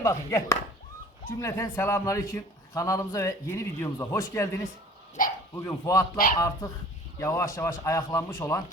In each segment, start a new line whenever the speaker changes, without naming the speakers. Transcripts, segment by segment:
Gelin bakın gel. Cümleten selamünaleyküm. Kanalımıza ve yeni videomuza hoş geldiniz. Bugün Fuat'la artık yavaş yavaş ayaklanmış olan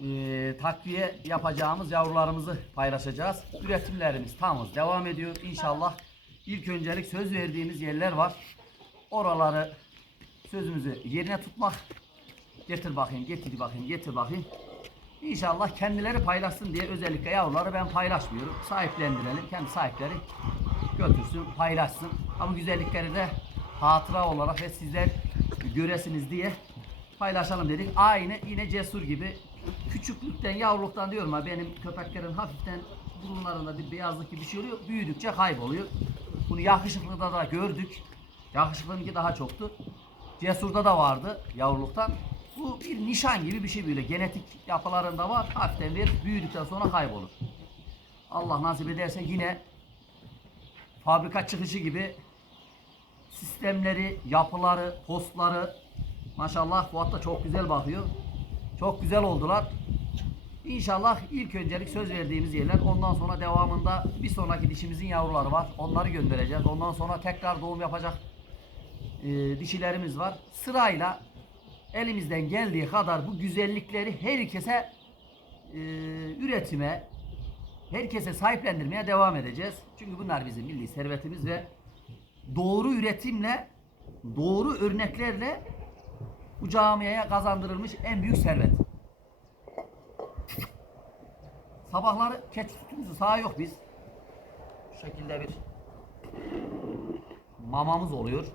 eee, takviye yapacağımız yavrularımızı paylaşacağız. Üretimlerimiz tamız devam ediyor. İnşallah ilk öncelik söz verdiğimiz yerler var. Oraları sözümüzü yerine tutmak. Getir bakayım, getir bakayım, getir bakayım. İnşallah kendileri paylaşsın diye özellikle yavruları ben paylaşmıyorum. Sahiplendirelim. Kendi sahipleri götürsün, paylaşsın. Ama güzellikleri de hatıra olarak ve sizler göresiniz diye paylaşalım dedik. Aynı yine cesur gibi küçüklükten, yavruluktan diyorum ha benim köpeklerin hafiften burunlarında bir beyazlık gibi bir şey oluyor. Büyüdükçe kayboluyor. Bunu yakışıklıda da gördük. Yakışıklınınki daha çoktu. Cesur'da da vardı yavruluktan. Bu bir nişan gibi bir şey böyle. Genetik yapılarında var. Hafiften bir büyüdükten sonra kaybolur. Allah nasip ederse yine fabrika çıkışı gibi sistemleri, yapıları, postları maşallah Fuat da çok güzel bakıyor. Çok güzel oldular. İnşallah ilk öncelik söz verdiğimiz yerler ondan sonra devamında bir sonraki dişimizin yavruları var. Onları göndereceğiz. Ondan sonra tekrar doğum yapacak e, dişilerimiz var. Sırayla elimizden geldiği kadar bu güzellikleri herkese e, üretime, herkese sahiplendirmeye devam edeceğiz. Çünkü bunlar bizim milli servetimiz ve doğru üretimle, doğru örneklerle bu camiaya kazandırılmış en büyük servet. Sabahları keçi sütümüzü sağ yok biz. Şu şekilde bir mamamız oluyor.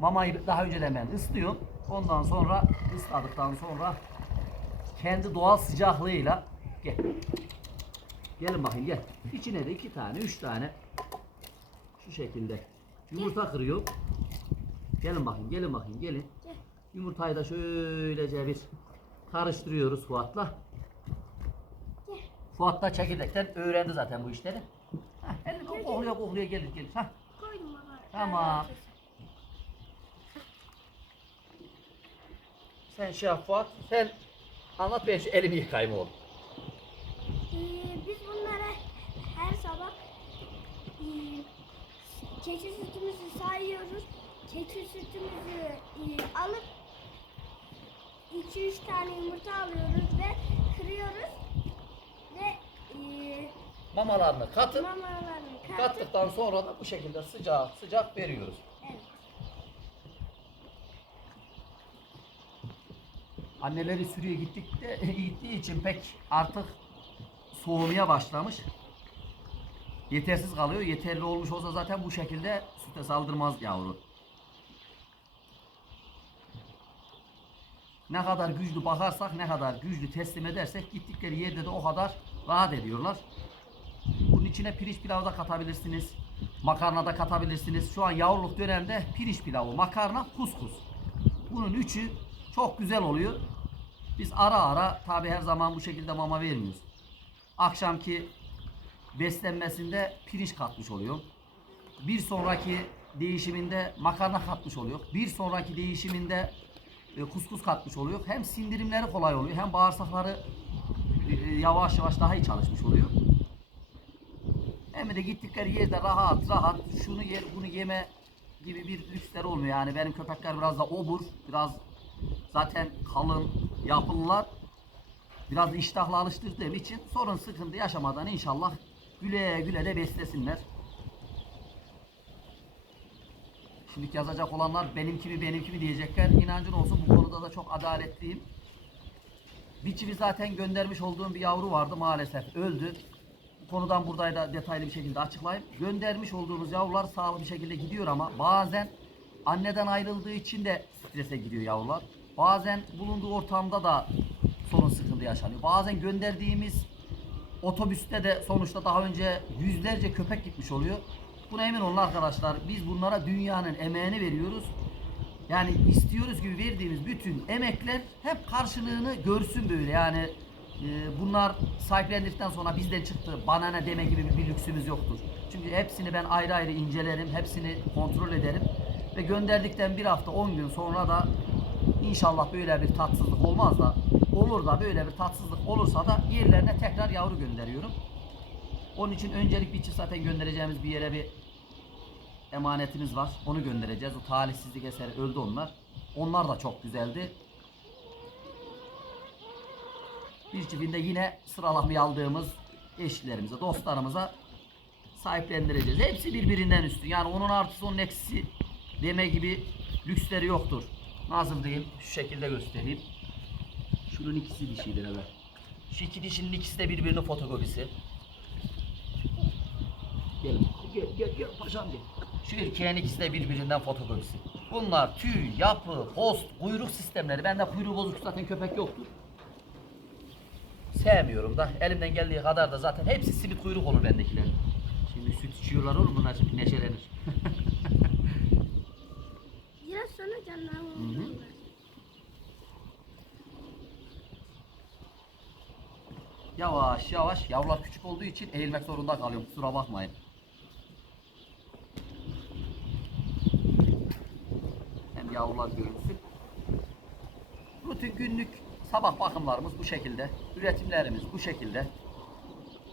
Mamayı daha önceden ben ıslıyorum. Ondan sonra ısladıktan sonra kendi doğal sıcaklığıyla gel. Gelin bakayım gel. İçine de iki tane, üç tane şu şekilde yumurta kırıyor. Gelin bakayım, gelin bakayım, gelin.
Gel.
Yumurtayı da şöylece bir karıştırıyoruz Fuat'la.
Gel.
Fuat da çekirdekten öğrendi zaten bu işleri. Heh, elini kokluya kokluya gelir gelir. Heh.
Koydum baba.
Tamam. Sen şey yap Fuat. Sen anlat ben şu elimi yıkayayım oğlum.
Ee, biz bunlara her sabah e, keçi sütümüzü sayıyoruz. Keçi sütümüzü e, alıp 2-3 tane yumurta alıyoruz ve kırıyoruz ve e,
Mamalarını katıp
mamalarını katıp
kattıktan sonra da bu şekilde sıcak sıcak veriyoruz. Anneleri sürüye gittik de gittiği için pek artık soğumaya başlamış. Yetersiz kalıyor. Yeterli olmuş olsa zaten bu şekilde süte saldırmaz yavru. Ne kadar güçlü bakarsak, ne kadar güçlü teslim edersek gittikleri yerde de o kadar rahat ediyorlar. Bunun içine pirinç pilavı da katabilirsiniz. Makarna da katabilirsiniz. Şu an yavruluk dönemde pirinç pilavı, makarna, kuskus. Bunun üçü çok güzel oluyor. Biz ara ara tabi her zaman bu şekilde mama vermiyoruz. Akşamki beslenmesinde pirinç katmış oluyor. Bir sonraki değişiminde makarna katmış oluyor. Bir sonraki değişiminde e, kuskus katmış oluyor. Hem sindirimleri kolay oluyor hem bağırsakları e, yavaş yavaş daha iyi çalışmış oluyor. Hem de gittikleri yerde rahat rahat şunu ye bunu yeme gibi bir lüksleri olmuyor. Yani benim köpekler biraz da obur, biraz zaten kalın yapılılar. Biraz iştahla alıştırdığım için sorun sıkıntı yaşamadan inşallah güle güle de beslesinler. Şimdi yazacak olanlar benimki mi benimki mi diyecekler. İnancın olsun bu konuda da çok adaletliyim. Bir çivi zaten göndermiş olduğum bir yavru vardı maalesef öldü. Bu konudan burada da detaylı bir şekilde açıklayayım. Göndermiş olduğumuz yavrular sağlıklı bir şekilde gidiyor ama bazen anneden ayrıldığı için de strese giriyor yavrular. Bazen bulunduğu ortamda da sorun sıkıntı yaşanıyor. Bazen gönderdiğimiz otobüste de sonuçta daha önce yüzlerce köpek gitmiş oluyor. Buna emin olun arkadaşlar. Biz bunlara dünyanın emeğini veriyoruz. Yani istiyoruz gibi verdiğimiz bütün emekler hep karşılığını görsün böyle. Yani e, bunlar sahiplendikten sonra bizden çıktı bana ne deme gibi bir, lüksümüz yoktur. Çünkü hepsini ben ayrı ayrı incelerim, hepsini kontrol ederim. Ve gönderdikten bir hafta 10 gün sonra da inşallah böyle bir tatsızlık olmaz da olur da böyle bir tatsızlık olursa da yerlerine tekrar yavru gönderiyorum. Onun için öncelik bir çift zaten göndereceğimiz bir yere bir emanetimiz var. Onu göndereceğiz. O talihsizlik eseri öldü onlar. Onlar da çok güzeldi. Bir çiftinde yine sıralamayı aldığımız eşlerimize, dostlarımıza sahiplendireceğiz. Hepsi birbirinden üstün. Yani onun artısı onun eksisi deme gibi lüksleri yoktur. Nasıl diyeyim? Şu şekilde göstereyim. Şunun ikisi dişidir evet. Şu iki dişinin ikisi de birbirinin fotokopisi. Gel, gel, gel, gel paşam gel. Şu erkeğin ikisi de birbirinden fotokopisi. Bunlar tüy, yapı, post, kuyruk sistemleri. Bende kuyruğu bozuk zaten köpek yoktur. Sevmiyorum da. Elimden geldiği kadar da zaten hepsi simit kuyruk olur bendekilerin. Şimdi süt içiyorlar oğlum bunlar şimdi neşelenir. Yavaş yavaş yavrular küçük olduğu için eğilmek zorunda kalıyorum kusura bakmayın. Hem yavrular görünsün. Rutin günlük sabah bakımlarımız bu şekilde. Üretimlerimiz bu şekilde.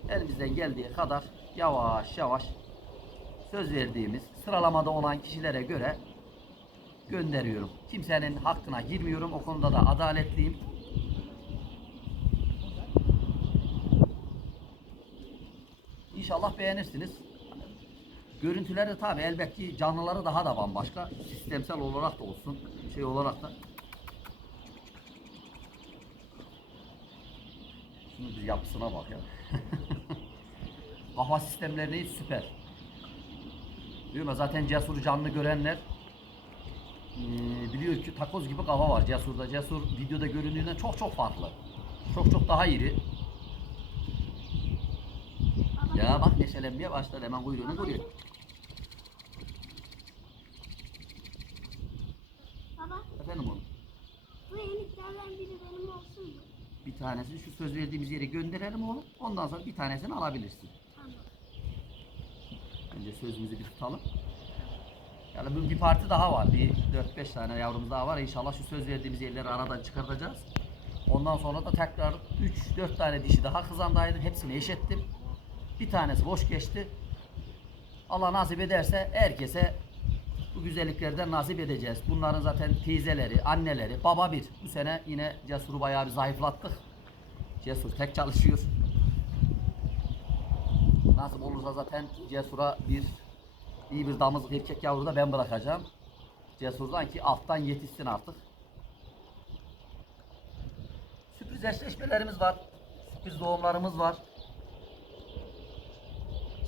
Elimizden geldiği kadar yavaş yavaş söz verdiğimiz sıralamada olan kişilere göre gönderiyorum. Kimsenin hakkına girmiyorum. O konuda da adaletliyim. İnşallah beğenirsiniz. Görüntüleri tabi elbette ki canlıları daha da bambaşka. Sistemsel olarak da olsun. Şey olarak da. Şunun bir yapısına bak ya. Kafa sistemleri süper. Diyor ya zaten cesur canlı görenler biliyor ki takoz gibi kafa var cesurda. Cesur videoda göründüğünden çok çok farklı. Çok çok daha iri. Ya bak neşelenmeye başladı hemen kuyruğunu görüyor.
Baba
Efendim oğlum.
bu eniklerden biri benim olsun mu?
Bir tanesini şu söz verdiğimiz yere gönderelim oğlum. Ondan sonra bir tanesini alabilirsin.
Tamam.
Önce sözümüzü bir tutalım. Yani bir parti daha var. Bir 4-5 tane yavrumuz daha var. İnşallah şu söz verdiğimiz yerleri aradan çıkartacağız. Ondan sonra da tekrar 3-4 tane dişi daha kızandaydı. Hepsini eşittim. Bir tanesi boş geçti. Allah nasip ederse herkese bu güzelliklerden nasip edeceğiz. Bunların zaten teyzeleri, anneleri, baba bir. Bu sene yine Cesur'u bayağı bir zayıflattık. Cesur tek çalışıyor. Nasip olursa zaten Cesur'a bir iyi bir damızlık erkek yavru da ben bırakacağım. Cesur'dan ki alttan yetişsin artık. Sürpriz eşleşmelerimiz var. Sürpriz doğumlarımız var.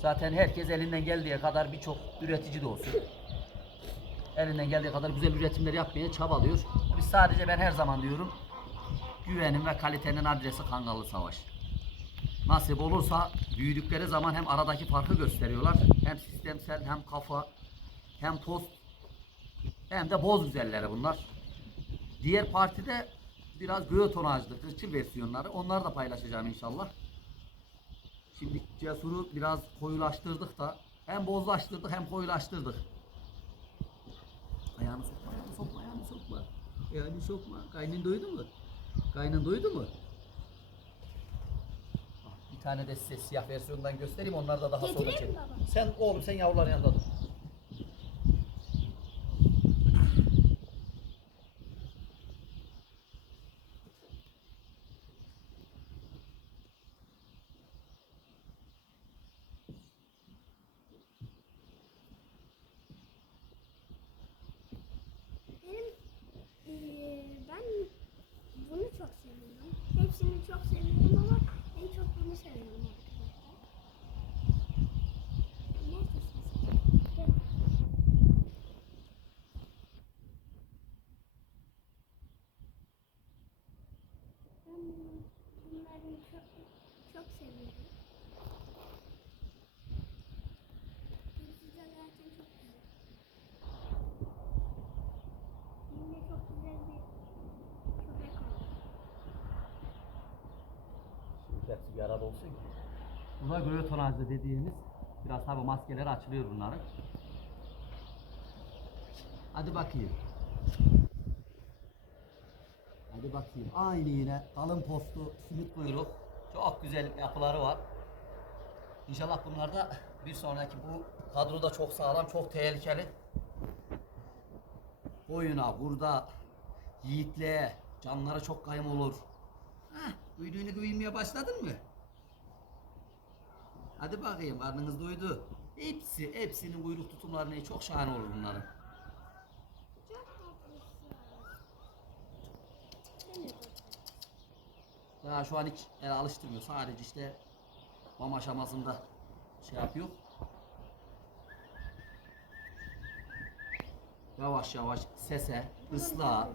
Zaten herkes elinden geldiği kadar birçok üretici de olsun. Elinden geldiği kadar güzel üretimler yapmaya çabalıyor. Biz sadece ben her zaman diyorum güvenin ve kalitenin adresi Kangallı Savaş. Nasip olursa büyüdükleri zaman hem aradaki farkı gösteriyorlar. Hem sistemsel hem kafa hem post hem de boz güzelleri bunlar. Diğer partide biraz göğe tonajlı, kırçıl versiyonları. Onları da paylaşacağım inşallah. Şimdi Cesur'u biraz koyulaştırdık da hem bozlaştırdık hem koyulaştırdık. Ayağını sokma, ayağını sokma, ayağını sokma. Ayağını sokma. Kaynın doydu mu? Kaynın doydu mu? Bir tane de size siyah versiyondan göstereyim. Onlar da daha sonra
Getireyim baba?
Sen oğlum sen yavruların yanında dur.
Benim eee, ben bunu çok seviyorum. Hepsini çok seviyorum ama en çok bunu seviyorum arkadaşlar. Neredesin sen? Gel. Ben bunu- bunları çok, çok seviyorum. Birisi de zaten çok güzel. Yine çok güzel bir köpek oldu.
Arada olsun ki. Bu da göğe tonajlı dediğimiz. Biraz tabi maskeleri açılıyor bunların. Hadi bakayım. Hadi bakayım. Aynı yine kalın postu, simit kuyruk. Çok güzel yapıları var. İnşallah bunlar da bir sonraki bu kadro da çok sağlam, çok tehlikeli. Oyuna, burada yiğitliğe, canlara çok kayım olur. Heh, duyduğunu duymaya başladın mı? Hadi bakayım karnınız doydu. Hepsi, hepsinin kuyruk tutumlarına çok şahane olur bunların. Daha şu an hiç el alıştırmıyor. Sadece işte mama aşamasında şey yapıyor. Yavaş yavaş sese, ıslığa.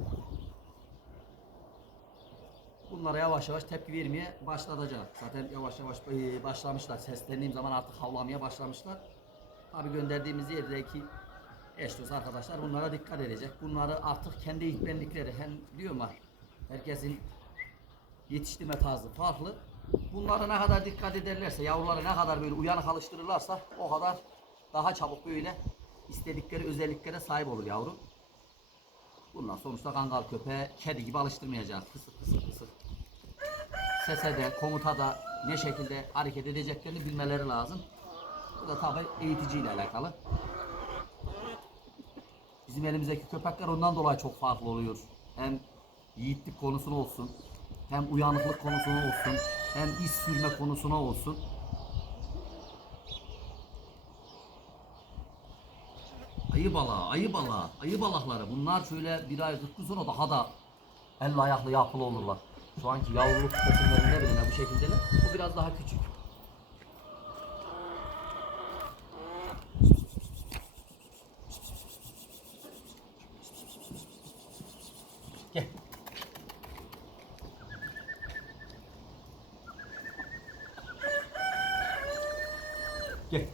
Bunlara yavaş yavaş tepki vermeye başlatacak. Zaten yavaş yavaş e, başlamışlar. Seslendiğim zaman artık havlamaya başlamışlar. Tabi gönderdiğimiz yerdeki eş dost arkadaşlar bunlara dikkat edecek. Bunları artık kendi ilkbenlikleri hem diyorum ya herkesin yetiştirme tarzı farklı. Bunlara ne kadar dikkat ederlerse, yavruları ne kadar böyle uyanık alıştırırlarsa o kadar daha çabuk böyle istedikleri özelliklere sahip olur yavru. Bunlar sonuçta kangal köpeğe kedi gibi alıştırmayacak. Kısık kısık kısık. Sese de, komuta da ne şekilde hareket edeceklerini bilmeleri lazım. Bu da tabi eğiticiyle alakalı. Bizim elimizdeki köpekler ondan dolayı çok farklı oluyor. Hem yiğitlik konusuna olsun, hem uyanıklık konusuna olsun, hem iz sürme konusuna olsun. Ayı balağı, ayı balağı, ayı balakları. Bunlar şöyle bir ay 40 gün sonra daha da elle ayaklı yapılı olurlar. Şu anki yavruluk kesimlerinde bile bu şekildeler. Bu biraz daha küçük. Gel. Gel.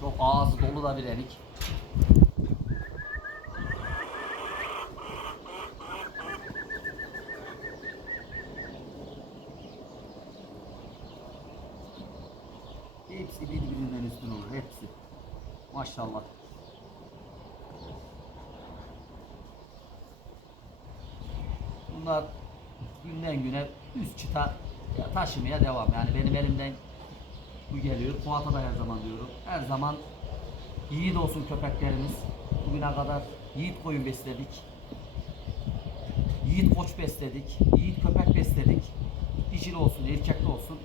Çok ağzı dolu da bir erik. Hepsi birbirinden üstün olur. Hepsi. Maşallah. Bunlar günden güne üst çıta taşımaya devam. Yani benim elimden bu geliyor. Fuat'a da her zaman diyorum. Her zaman yiğit olsun köpeklerimiz. Bugüne kadar yiğit koyun besledik. Yiğit koç besledik. Yiğit köpek besledik. Dişili olsun, erkekli olsun.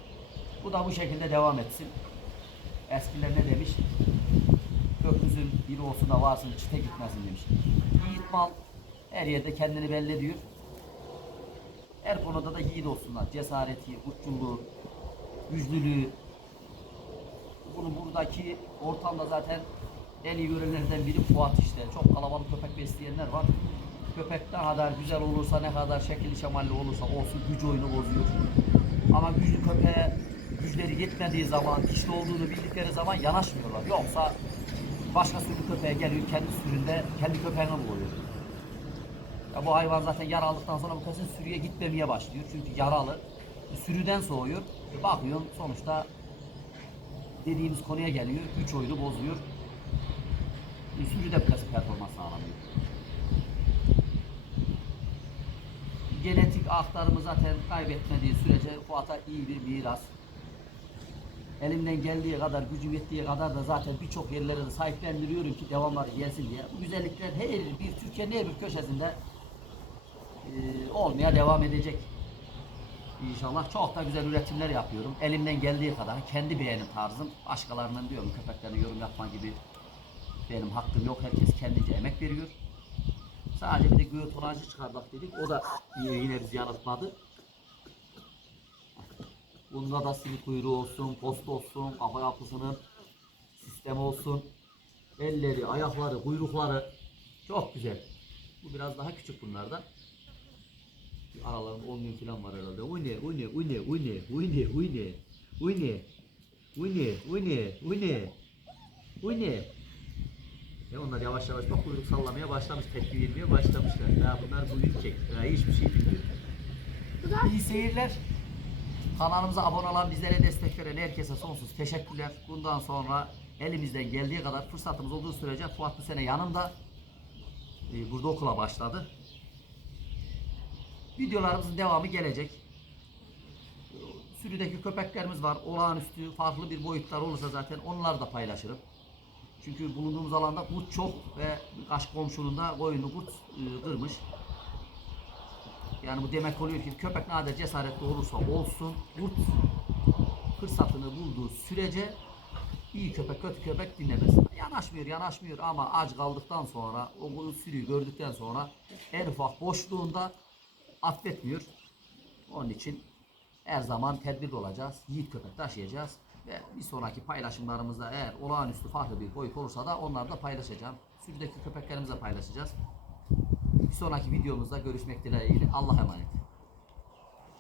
Bu da bu şekilde devam etsin. Eskiler ne demiş? Gökyüzün biri olsun da varsın çite gitmesin demiş. Yiğit mal her yerde kendini belli ediyor. Her konuda da yiğit olsunlar. Cesareti, uççuluğu, güçlülüğü. Bunu buradaki ortamda zaten en iyi görenlerden biri Fuat işte. Çok kalabalık köpek besleyenler var. Köpek ne kadar güzel olursa, ne kadar şekilli şemalli olursa olsun güç oyunu bozuyor. Ama güçlü köpeğe güçleri yetmediği zaman, güçlü olduğunu bildikleri zaman yanaşmıyorlar. Yoksa başka sürü köpeğe geliyor, kendi süründe, kendi köpeğine buluyor. Ya bu hayvan zaten yaralıktan sonra bu kesin sürüye gitmemeye başlıyor. Çünkü yaralı. Sürüden soğuyor. E bakıyorsun sonuçta dediğimiz konuya geliyor. Güç oyunu bozuyor. E sürüde bir kesin performans sağlamıyor. Genetik aktarımı zaten kaybetmediği sürece Fuat'a iyi bir miras. Elimden geldiği kadar, gücüm yettiği kadar da zaten birçok yerlere de sahiplendiriyorum ki devamları gelsin diye. Bu güzellikler her bir Türkiye'nin her bir köşesinde e, olmaya devam edecek. İnşallah çok da güzel üretimler yapıyorum. Elimden geldiği kadar kendi beğenim tarzım. Başkalarının diyorum köpeklerine yorum yapma gibi benim hakkım yok. Herkes kendince emek veriyor. Sadece bir de göğe tonajı çıkarmak dedik. O da yine, bizi yanıltmadı. Bunda da simit kuyruğu olsun, post olsun, kafa yapısının sistemi olsun. Elleri, ayakları, kuyrukları çok güzel. Bu biraz daha küçük bunlardan. Aralarında 10 gün falan var herhalde. Ne, o ne, o ne, o ne, o ne, o ne. Ve onlar yavaş yavaş bak kuyruk sallamaya başlamış, tepki vermeye başlamışlar. Daha bunlar bu ülke, daha hiçbir şey bilmiyor. İyi seyirler. Kanalımıza abone olan, bizlere destek veren herkese sonsuz teşekkürler. Bundan sonra elimizden geldiği kadar fırsatımız olduğu sürece Fuat bu sene yanımda. Ee, burada okula başladı. Videolarımızın devamı gelecek. sürüdeki köpeklerimiz var. Olağanüstü farklı bir boyutlar olursa zaten onları da paylaşırım. Çünkü bulunduğumuz alanda kurt çok ve birkaç komşunun da koyunu kurt e, kırmış. Yani bu demek oluyor ki köpek ne kadar cesaretli olursa olsun kurt fırsatını bulduğu sürece iyi köpek kötü köpek dinlemez. Yanaşmıyor yanaşmıyor ama aç kaldıktan sonra o sürüyü gördükten sonra en ufak boşluğunda affetmiyor. Onun için her zaman tedbirli olacağız. Yiğit köpek taşıyacağız. Ve bir sonraki paylaşımlarımızda eğer olağanüstü farklı bir boyut olursa da onları da paylaşacağım. Sürüdeki köpeklerimizle paylaşacağız. Sonraki videomuzda görüşmek dileğiyle. Allah'a emanet.